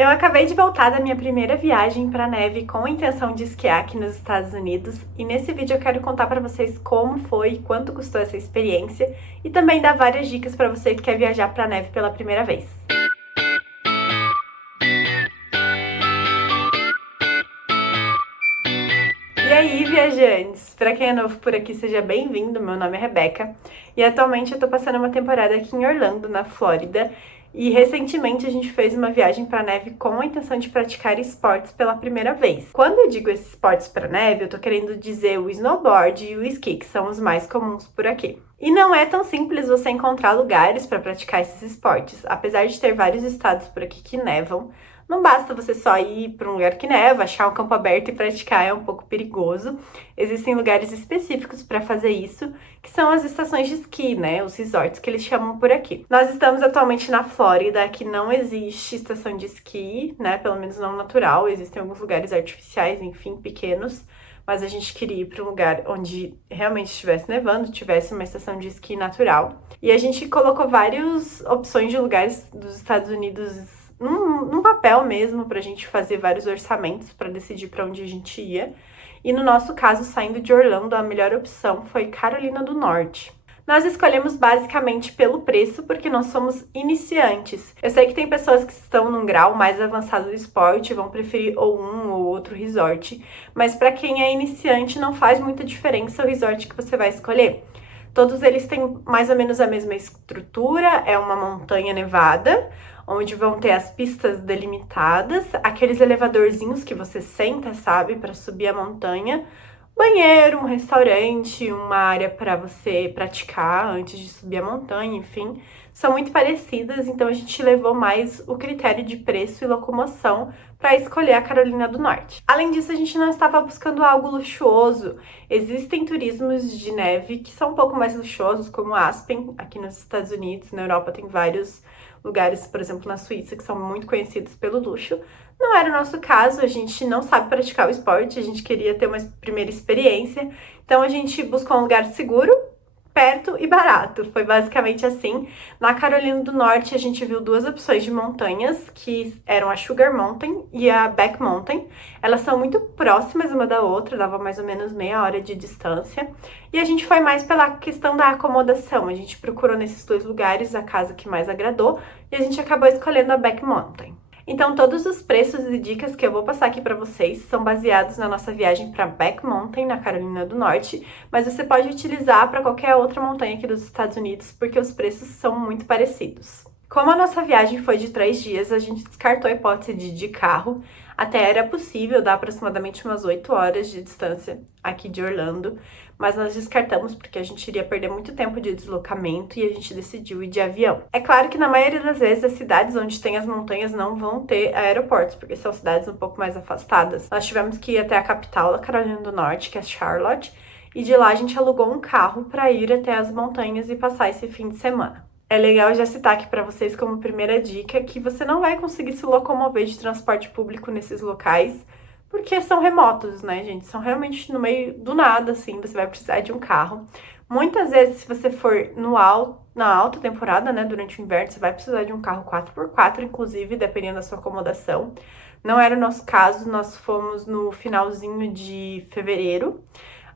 Eu acabei de voltar da minha primeira viagem para neve com a intenção de esquiar aqui nos Estados Unidos e nesse vídeo eu quero contar para vocês como foi e quanto custou essa experiência e também dar várias dicas para você que quer viajar para neve pela primeira vez. E aí, viajantes! Para quem é novo por aqui, seja bem-vindo. Meu nome é Rebeca e atualmente eu tô passando uma temporada aqui em Orlando, na Flórida. E recentemente a gente fez uma viagem para neve com a intenção de praticar esportes pela primeira vez. Quando eu digo esses esportes para neve, eu tô querendo dizer o snowboard e o esqui, que são os mais comuns por aqui. E não é tão simples você encontrar lugares para praticar esses esportes. Apesar de ter vários estados por aqui que nevam, não basta você só ir para um lugar que neva, achar um campo aberto e praticar, é um pouco perigoso. Existem lugares específicos para fazer isso, que são as estações de esqui, né? Os resorts que eles chamam por aqui. Nós estamos atualmente na Flórida, que não existe estação de esqui, né? Pelo menos não natural. Existem alguns lugares artificiais, enfim, pequenos. Mas a gente queria ir para um lugar onde realmente estivesse nevando, tivesse uma estação de esqui natural. E a gente colocou várias opções de lugares dos Estados Unidos num papel mesmo, pra gente fazer vários orçamentos para decidir para onde a gente ia. E no nosso caso, saindo de Orlando, a melhor opção foi Carolina do Norte. Nós escolhemos basicamente pelo preço, porque nós somos iniciantes. Eu sei que tem pessoas que estão num grau mais avançado do esporte, vão preferir ou um ou outro resort, mas para quem é iniciante não faz muita diferença o resort que você vai escolher. Todos eles têm mais ou menos a mesma estrutura, é uma montanha nevada, onde vão ter as pistas delimitadas, aqueles elevadorzinhos que você senta, sabe, para subir a montanha, banheiro, um restaurante, uma área para você praticar antes de subir a montanha, enfim, são muito parecidas, então a gente levou mais o critério de preço e locomoção para escolher a Carolina do Norte. Além disso, a gente não estava buscando algo luxuoso. Existem turismos de neve que são um pouco mais luxuosos, como Aspen, aqui nos Estados Unidos. Na Europa tem vários lugares, por exemplo, na Suíça, que são muito conhecidos pelo luxo. Não era o nosso caso, a gente não sabe praticar o esporte, a gente queria ter uma primeira experiência, então a gente buscou um lugar seguro, perto e barato. Foi basicamente assim. Na Carolina do Norte, a gente viu duas opções de montanhas, que eram a Sugar Mountain e a Back Mountain. Elas são muito próximas uma da outra, dava mais ou menos meia hora de distância. E a gente foi mais pela questão da acomodação. A gente procurou nesses dois lugares a casa que mais agradou e a gente acabou escolhendo a Back Mountain. Então, todos os preços e dicas que eu vou passar aqui para vocês são baseados na nossa viagem para Back Mountain, na Carolina do Norte, mas você pode utilizar para qualquer outra montanha aqui dos Estados Unidos, porque os preços são muito parecidos. Como a nossa viagem foi de 3 dias, a gente descartou a hipótese de ir de carro. Até era possível, dá aproximadamente umas 8 horas de distância aqui de Orlando, mas nós descartamos porque a gente iria perder muito tempo de deslocamento e a gente decidiu ir de avião. É claro que na maioria das vezes as cidades onde tem as montanhas não vão ter aeroportos, porque são cidades um pouco mais afastadas. Nós tivemos que ir até a capital da Carolina do Norte, que é Charlotte, e de lá a gente alugou um carro para ir até as montanhas e passar esse fim de semana. É legal já citar aqui para vocês como primeira dica que você não vai conseguir se locomover de transporte público nesses locais, porque são remotos, né, gente? São realmente no meio do nada, assim, você vai precisar de um carro. Muitas vezes, se você for na alta temporada, né, durante o inverno, você vai precisar de um carro 4x4, inclusive, dependendo da sua acomodação. Não era o nosso caso, nós fomos no finalzinho de fevereiro.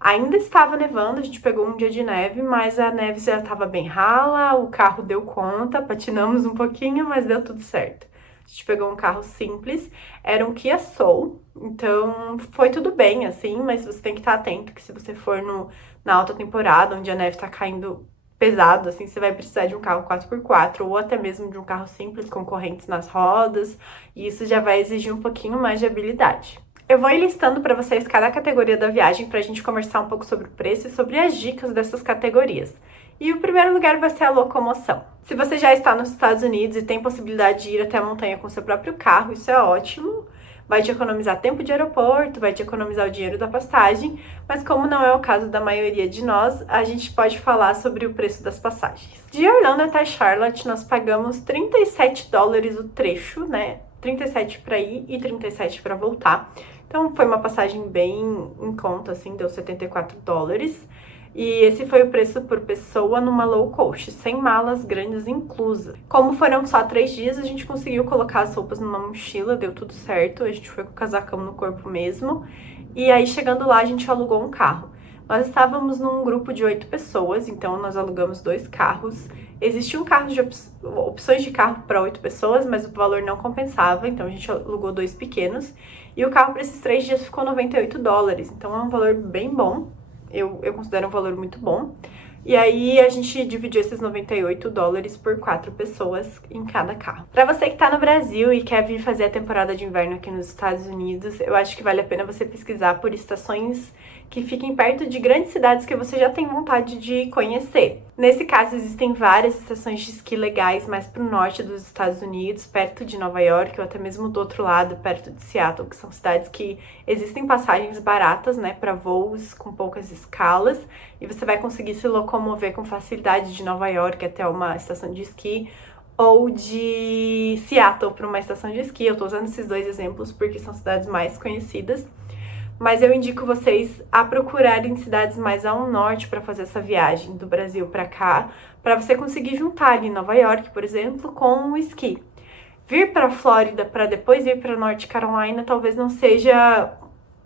Ainda estava nevando, a gente pegou um dia de neve, mas a neve já estava bem rala, o carro deu conta, patinamos um pouquinho, mas deu tudo certo. A gente pegou um carro simples, era um Kia Soul, então foi tudo bem, assim, mas você tem que estar atento que se você for na alta temporada, onde a neve tá caindo pesado, assim, você vai precisar de um carro 4x4 ou até mesmo de um carro simples com correntes nas rodas, e isso já vai exigir um pouquinho mais de habilidade. Eu vou ir listando para vocês cada categoria da viagem para a gente conversar um pouco sobre o preço e sobre as dicas dessas categorias. E o primeiro lugar vai ser a locomoção. Se você já está nos Estados Unidos e tem possibilidade de ir até a montanha com seu próprio carro, isso é ótimo. Vai te economizar tempo de aeroporto, vai te economizar o dinheiro da passagem, mas como não é o caso da maioria de nós, a gente pode falar sobre o preço das passagens. De Orlando até Charlotte, nós pagamos $37 o trecho, né? 37 para ir e 37 para voltar. Então foi uma passagem bem em conta, assim, deu $74. E esse foi o preço por pessoa numa low cost, sem malas grandes inclusas. Como foram só 3 dias, a gente conseguiu colocar as roupas numa mochila, deu tudo certo, a gente foi com o casacão no corpo mesmo. E aí, chegando lá, a gente alugou um carro. Nós estávamos num grupo de 8 pessoas, então nós alugamos 2 carros. Existiam carros de opções de carro para 8 pessoas, mas o valor não compensava, então a gente alugou 2 pequenos. E o carro para esses 3 dias ficou $98, então é um valor bem bom. Eu considero um valor muito bom. E aí a gente dividiu esses $98 por 4 pessoas em cada carro. Para você que tá no Brasil e quer vir fazer a temporada de inverno aqui nos Estados Unidos, eu acho que vale a pena você pesquisar por estações que fiquem perto de grandes cidades que você já tem vontade de conhecer. Nesse caso, existem várias estações de esqui legais mais pro norte dos Estados Unidos, perto de Nova York, ou até mesmo do outro lado, perto de Seattle, que são cidades que existem passagens baratas, né, para voos com poucas escalas, e você vai conseguir se locomover com facilidade de Nova York até uma estação de esqui, ou de Seattle para uma estação de esqui. Eu tô usando esses 2 exemplos porque são cidades mais conhecidas. Mas eu indico vocês a procurarem cidades mais ao norte para fazer essa viagem do Brasil para cá, para você conseguir juntar ali Nova York, por exemplo, com o esqui. Vir para a Flórida para depois ir para North Carolina talvez não seja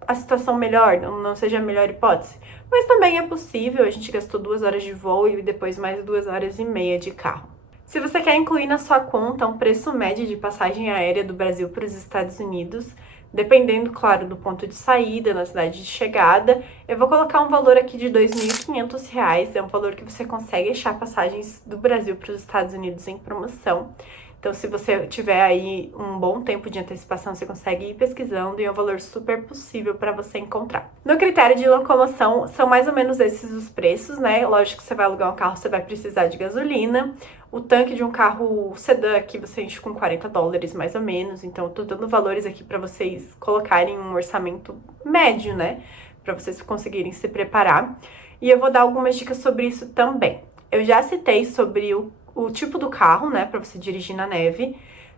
a situação melhor, não seja a melhor hipótese, mas também é possível. A gente gastou 2 horas de voo e depois mais 2 horas e meia de carro. Se você quer incluir na sua conta um preço médio de passagem aérea do Brasil para os Estados Unidos, dependendo, claro, do ponto de saída, na cidade de chegada, eu vou colocar um valor aqui de R$ 2.500, é um valor que você consegue achar passagens do Brasil para os Estados Unidos em promoção. Então, se você tiver aí um bom tempo de antecipação, você consegue ir pesquisando e é um valor super possível para você encontrar. No critério de locomoção, são mais ou menos esses os preços, né? Lógico que você vai alugar um carro, você vai precisar de gasolina. O tanque de um carro sedã aqui você enche com $40 mais ou menos. Então, eu tô dando valores aqui para vocês colocarem um orçamento médio, né? Para vocês conseguirem se preparar. E eu vou dar algumas dicas sobre isso também. Eu já citei sobre o tipo do carro, né, para você dirigir na neve,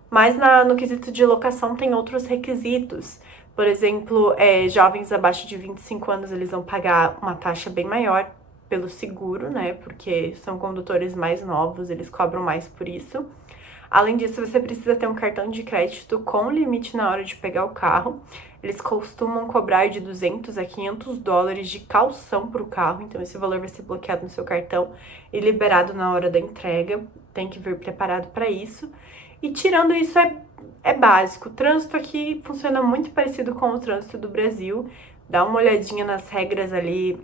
mas no quesito de locação tem outros requisitos. Por exemplo, jovens abaixo de 25 anos, eles vão pagar uma taxa bem maior pelo seguro, né, porque são condutores mais novos, eles cobram mais por isso. Além disso, você precisa ter um cartão de crédito com limite na hora de pegar o carro. Eles costumam cobrar de $200 a $500 de caução para o carro, então esse valor vai ser bloqueado no seu cartão e liberado na hora da entrega. Tem que vir preparado para isso. E tirando isso, é básico. O trânsito aqui funciona muito parecido com o trânsito do Brasil. Dá uma olhadinha nas regras ali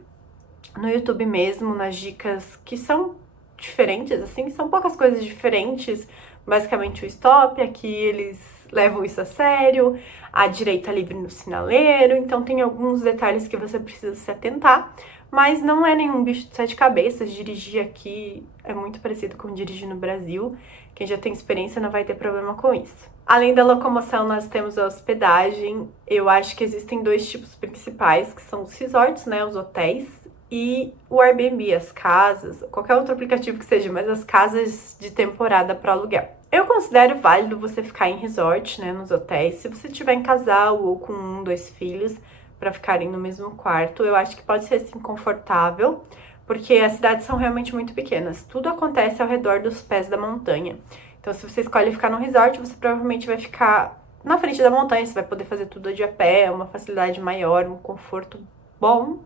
no YouTube mesmo, nas dicas que são diferentes, assim, são poucas coisas diferentes. Basicamente o stop, aqui eles levam isso a sério, a direita livre no sinaleiro, então tem alguns detalhes que você precisa se atentar, mas não é nenhum bicho de 7 cabeças. Dirigir aqui é muito parecido com dirigir no Brasil. Quem já tem experiência não vai ter problema com isso. Além da locomoção, nós temos a hospedagem. Eu acho que existem 2 tipos principais, que são os resorts, né, os hotéis, e o Airbnb, as casas, qualquer outro aplicativo que seja, mas as casas de temporada para aluguel. Eu considero válido você ficar em resort, né, nos hotéis, se você tiver em casal ou com 1, 2 filhos para ficarem no mesmo quarto. Eu acho que pode ser assim confortável, porque as cidades são realmente muito pequenas. Tudo acontece ao redor dos pés da montanha. Então, se você escolhe ficar no resort, você provavelmente vai ficar na frente da montanha, você vai poder fazer tudo de a pé, uma facilidade maior, um conforto bom,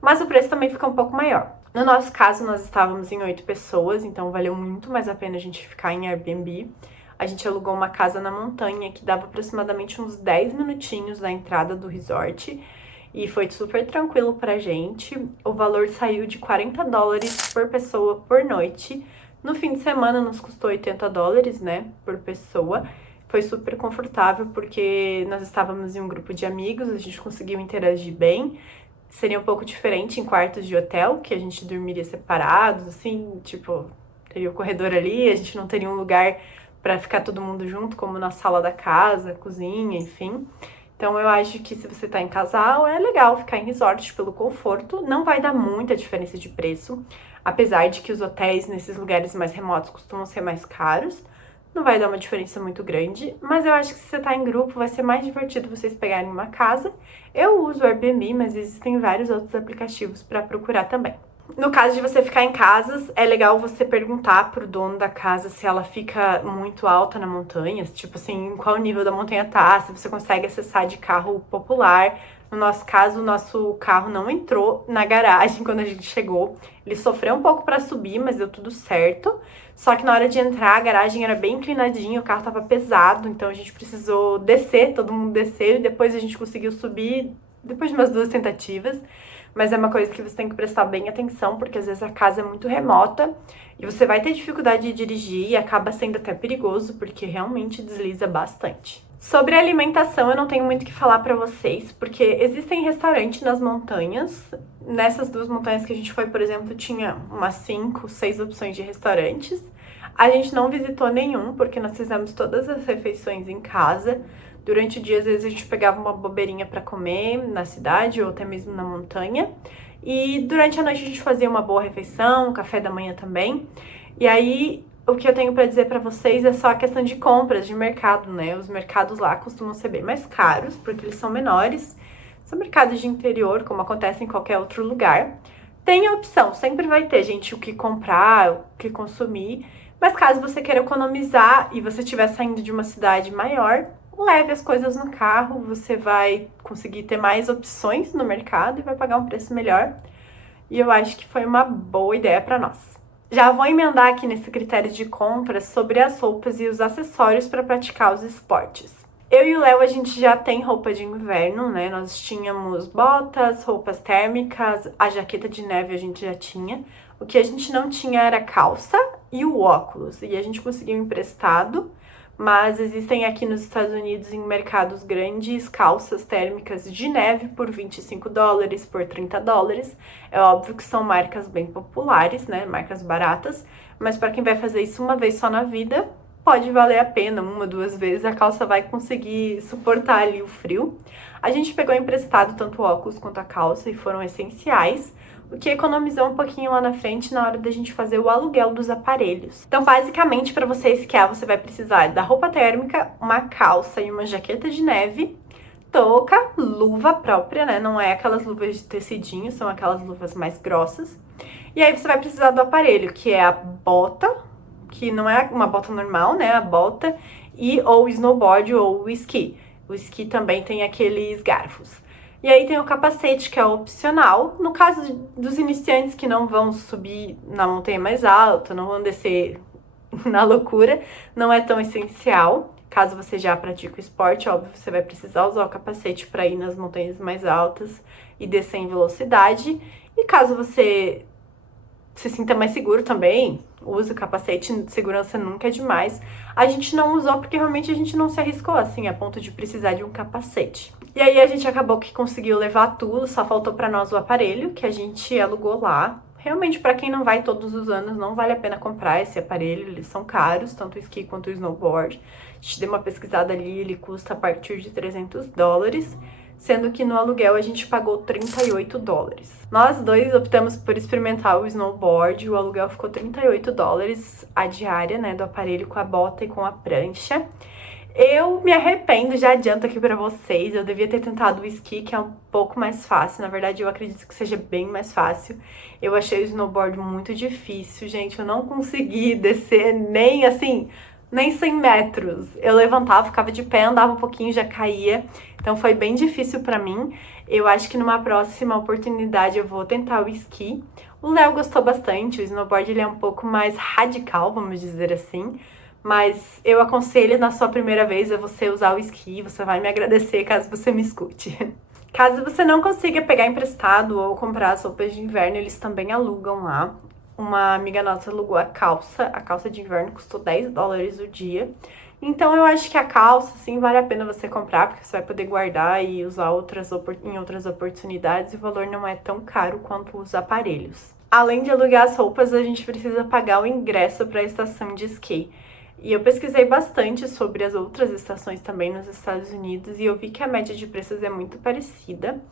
mas o preço também fica um pouco maior. No nosso caso, nós estávamos em 8 pessoas, então valeu muito mais a pena a gente ficar em Airbnb. A gente alugou uma casa na montanha que dava aproximadamente uns 10 minutinhos da entrada do resort e foi super tranquilo pra gente. O valor saiu de $40 por pessoa por noite. No fim de semana nos custou $80, né, por pessoa. Foi super confortável porque nós estávamos em um grupo de amigos, a gente conseguiu interagir bem. Seria um pouco diferente em quartos de hotel, que a gente dormiria separados, assim, tipo, teria o corredor ali, a gente não teria um lugar para ficar todo mundo junto, como na sala da casa, cozinha, enfim. Então eu acho que se você tá em casal, é legal ficar em resort pelo conforto. Não vai dar muita diferença de preço, apesar de que os hotéis nesses lugares mais remotos costumam ser mais caros. Não vai dar uma diferença muito grande, mas eu acho que se você tá em grupo, vai ser mais divertido vocês pegarem uma casa. Eu uso o Airbnb, mas existem vários outros aplicativos para procurar também. No caso de você ficar em casas, é legal você perguntar pro dono da casa se ela fica muito alta na montanha, tipo assim, em qual nível da montanha tá, se você consegue acessar de carro popular. No nosso caso, o nosso carro não entrou na garagem quando a gente chegou. Ele sofreu um pouco para subir, mas deu tudo certo. Só que na hora de entrar, a garagem era bem inclinadinha, o carro tava pesado, então a gente precisou descer, todo mundo descer, e depois a gente conseguiu subir, depois de umas 2 tentativas. Mas é uma coisa que você tem que prestar bem atenção, porque às vezes a casa é muito remota e você vai ter dificuldade de dirigir e acaba sendo até perigoso, porque realmente desliza bastante. Sobre a alimentação, eu não tenho muito o que falar pra vocês, porque existem restaurantes nas montanhas. Nessas 2 montanhas que a gente foi, por exemplo, tinha umas 5, 6 opções de restaurantes. A gente não visitou nenhum, porque nós fizemos todas as refeições em casa. Durante o dia, às vezes, a gente pegava uma bobeirinha para comer na cidade ou até mesmo na montanha. E durante a noite a gente fazia uma boa refeição, café da manhã também. E aí, o que eu tenho para dizer para vocês é só a questão de compras de mercado, né? Os mercados lá costumam ser bem mais caros, porque eles são menores. São mercados de interior, como acontece em qualquer outro lugar. Tem a opção, sempre vai ter, gente, o que comprar, o que consumir. Mas caso você queira economizar e você estiver saindo de uma cidade maior, leve as coisas no carro, você vai conseguir ter mais opções no mercado e vai pagar um preço melhor. E eu acho que foi uma boa ideia para nós. Já vou emendar aqui nesse critério de compras sobre as roupas e os acessórios para praticar os esportes. Eu e o Léo, a gente já tem roupa de inverno, né? Nós tínhamos botas, roupas térmicas, a jaqueta de neve a gente já tinha. O que a gente não tinha era calça e o óculos. E a gente conseguiu emprestado, mas existem aqui nos Estados Unidos, em mercados grandes, calças térmicas de neve por $25, por $30. É óbvio que são marcas bem populares, né? Marcas baratas, mas para quem vai fazer isso uma vez só na vida, pode valer a pena, 1, 2 vezes, a calça vai conseguir suportar ali o frio. A gente pegou emprestado tanto o óculos quanto a calça e foram essenciais, o que economizou um pouquinho lá na frente na hora da gente fazer o aluguel dos aparelhos. Então, basicamente, para você esquiar, você vai precisar da roupa térmica, uma calça e uma jaqueta de neve, touca, luva própria, né? Não é aquelas luvas de tecidinho, são aquelas luvas mais grossas. E aí você vai precisar do aparelho, que é a bota, que não é uma bota normal, né? A bota, e ou o snowboard ou o esqui. O esqui também tem aqueles garfos. E aí tem o capacete, que é opcional. No caso dos iniciantes que não vão subir na montanha mais alta, não vão descer na loucura, não é tão essencial. Caso você já pratique o esporte, óbvio, você vai precisar usar o capacete para ir nas montanhas mais altas e descer em velocidade. E caso você se sinta mais seguro também, use o capacete, segurança nunca é demais. A gente não usou porque realmente a gente não se arriscou assim, a ponto de precisar de um capacete. E aí a gente acabou que conseguiu levar tudo, só faltou pra nós o aparelho, que a gente alugou lá. Realmente, pra quem não vai todos os anos, não vale a pena comprar esse aparelho, eles são caros, tanto o esqui quanto o snowboard. A gente deu uma pesquisada ali, ele custa a partir de $300, sendo que no aluguel a gente pagou $38. Nós dois optamos por experimentar o snowboard, o aluguel ficou $38 a diária, né, do aparelho com a bota e com a prancha. Eu me arrependo, já adianto aqui pra vocês, eu devia ter tentado o esqui, que é um pouco mais fácil, na verdade eu acredito que seja bem mais fácil. Eu achei o snowboard muito difícil, gente, eu não consegui descer nem assim, nem 100 metros. Eu levantava, ficava de pé, andava um pouquinho, já caía, então foi bem difícil pra mim. Eu acho que numa próxima oportunidade eu vou tentar o esqui. O Léo gostou bastante, o snowboard ele é um pouco mais radical, vamos dizer assim. Mas eu aconselho na sua primeira vez a você usar o esqui, você vai me agradecer caso você me escute. Caso você não consiga pegar emprestado ou comprar as roupas de inverno, eles também alugam lá. Uma amiga nossa alugou a calça de inverno custou $10 o dia. Então eu acho que a calça, sim, vale a pena você comprar, porque você vai poder guardar e usar em outras oportunidades e o valor não é tão caro quanto os aparelhos. Além de alugar as roupas, a gente precisa pagar o ingresso para a estação de esqui. E eu pesquisei bastante sobre as outras estações também nos Estados Unidos e eu vi que a média de preços é muito parecida.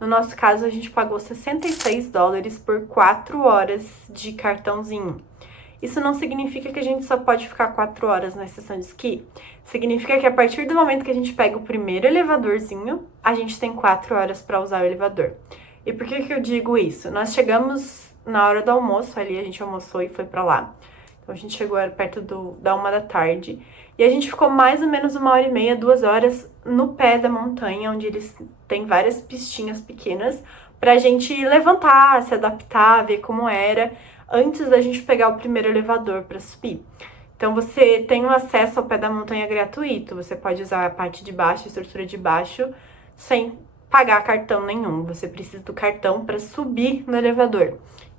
No nosso caso, a gente pagou $66 por 4 horas de cartãozinho. Isso não significa que a gente só pode ficar 4 horas na estação de esqui. Significa que a partir do momento que a gente pega o primeiro elevadorzinho, a gente tem 4 horas para usar o elevador. E por que eu digo isso? Nós chegamos na hora do almoço ali, a gente almoçou e foi pra lá. Então a gente chegou era perto da 1 da tarde. E a gente ficou mais ou menos 1h30, 2 horas no pé da montanha, onde eles têm várias pistinhas pequenas pra gente levantar, se adaptar, ver como era, antes da gente pegar o primeiro elevador pra subir. Então você tem um acesso ao pé da montanha gratuito, você pode usar a parte de baixo, a estrutura de baixo, sem pagar cartão nenhum. Você precisa do cartão para subir no elevador.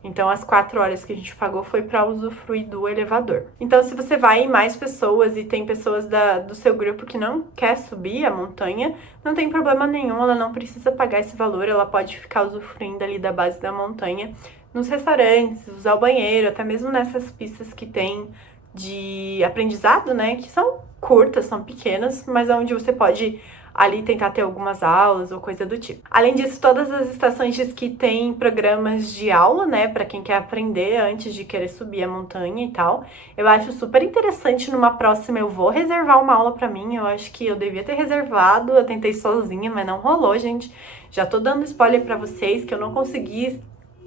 Então, as 4 horas que a gente pagou foi para usufruir do elevador. Então, se você vai em mais pessoas e tem pessoas do seu grupo que não quer subir a montanha, não tem problema nenhum, ela não precisa pagar esse valor, ela pode ficar usufruindo ali da base da montanha, nos restaurantes, usar o banheiro, até mesmo nessas pistas que tem de aprendizado, né, que são curtas, são pequenas, mas onde você pode ali tentar ter algumas aulas ou coisa do tipo. Além disso, todas as estações de esqui têm programas de aula, né, para quem quer aprender antes de querer subir a montanha e tal. Eu acho super interessante. Numa próxima eu vou reservar uma aula para mim. Eu acho que eu devia ter reservado, eu tentei sozinha, mas não rolou, gente. Já tô dando spoiler para vocês que eu não consegui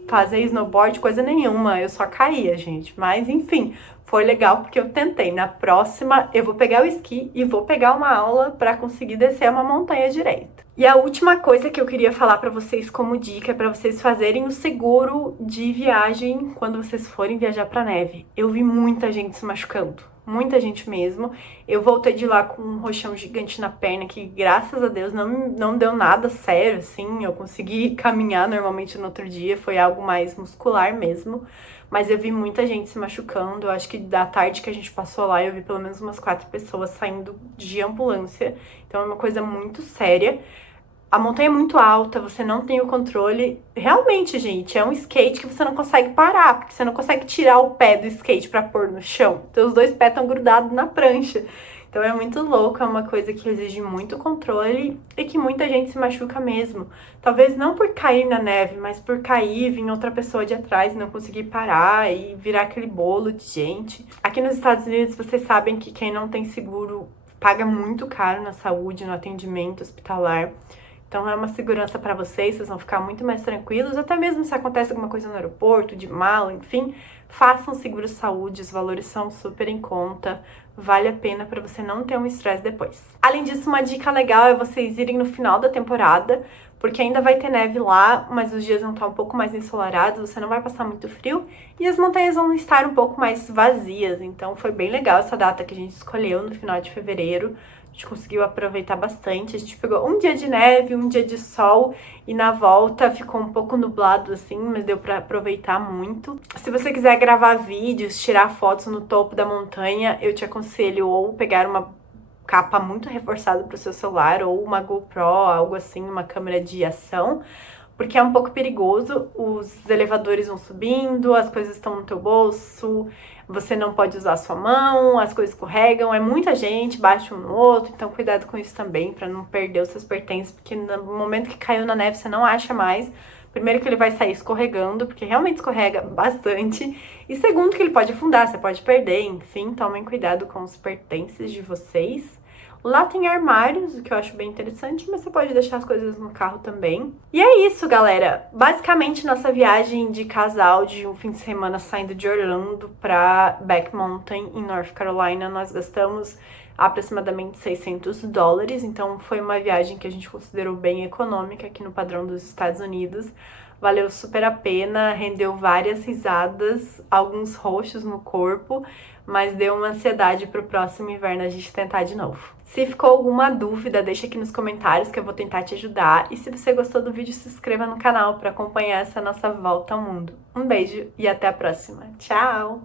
fazer snowboard coisa nenhuma, eu só caía, gente. Mas enfim, foi legal porque eu tentei. Na próxima eu vou pegar o esqui e vou pegar uma aula para conseguir descer uma montanha direito. E a última coisa que eu queria falar para vocês como dica é para vocês fazerem o seguro de viagem quando vocês forem viajar para neve. Eu vi muita gente se machucando. Muita gente mesmo. Eu voltei de lá com um roxão gigante na perna, que graças a Deus não deu nada sério, assim. Eu consegui caminhar normalmente no outro dia, foi algo mais muscular mesmo. Mas eu vi muita gente se machucando. Eu acho que da tarde que a gente passou lá, eu vi pelo menos umas 4 pessoas saindo de ambulância. Então é uma coisa muito séria. A montanha é muito alta, você não tem o controle. Realmente, gente, é um skate que você não consegue parar, porque você não consegue tirar o pé do skate pra pôr no chão. Então, os 2 pés estão grudados na prancha. Então, é muito louco, é uma coisa que exige muito controle e que muita gente se machuca mesmo. Talvez não por cair na neve, mas por cair, vir outra pessoa de atrás e não conseguir parar e virar aquele bolo de gente. Aqui nos Estados Unidos, vocês sabem que quem não tem seguro paga muito caro na saúde, no atendimento hospitalar. Então é uma segurança para vocês vão ficar muito mais tranquilos, até mesmo se acontece alguma coisa no aeroporto, de mala, enfim, façam seguro saúde, os valores são super em conta, vale a pena para você não ter um estresse depois. Além disso, uma dica legal é vocês irem no final da temporada, porque ainda vai ter neve lá, mas os dias vão estar um pouco mais ensolarados, você não vai passar muito frio, e as montanhas vão estar um pouco mais vazias, então foi bem legal essa data que a gente escolheu no final de fevereiro. A gente conseguiu aproveitar bastante. A gente pegou um dia de neve, um dia de sol e na volta ficou um pouco nublado assim, mas deu pra aproveitar muito. Se você quiser gravar vídeos, tirar fotos no topo da montanha, eu te aconselho ou pegar uma capa muito reforçada pro seu celular ou uma GoPro, algo assim, uma câmera de ação, porque é um pouco perigoso, os elevadores vão subindo, as coisas estão no teu bolso, você não pode usar a sua mão, as coisas escorregam, é muita gente, bate um no outro, então cuidado com isso também, para não perder os seus pertences, porque no momento que caiu na neve você não acha mais. Primeiro que ele vai sair escorregando, porque realmente escorrega bastante, e segundo que ele pode afundar, você pode perder, enfim, tomem cuidado com os pertences de vocês. Lá tem armários, o que eu acho bem interessante, mas você pode deixar as coisas no carro também. E é isso, galera. Basicamente, nossa viagem de casal de um fim de semana saindo de Orlando para Back Mountain, em North Carolina, nós gastamos aproximadamente $600. Então, foi uma viagem que a gente considerou bem econômica aqui no padrão dos Estados Unidos. Valeu super a pena, rendeu várias risadas, alguns roxos no corpo, mas deu uma ansiedade pro próximo inverno a gente tentar de novo. Se ficou alguma dúvida, deixa aqui nos comentários que eu vou tentar te ajudar. E se você gostou do vídeo, se inscreva no canal para acompanhar essa nossa volta ao mundo. Um beijo e até a próxima. Tchau!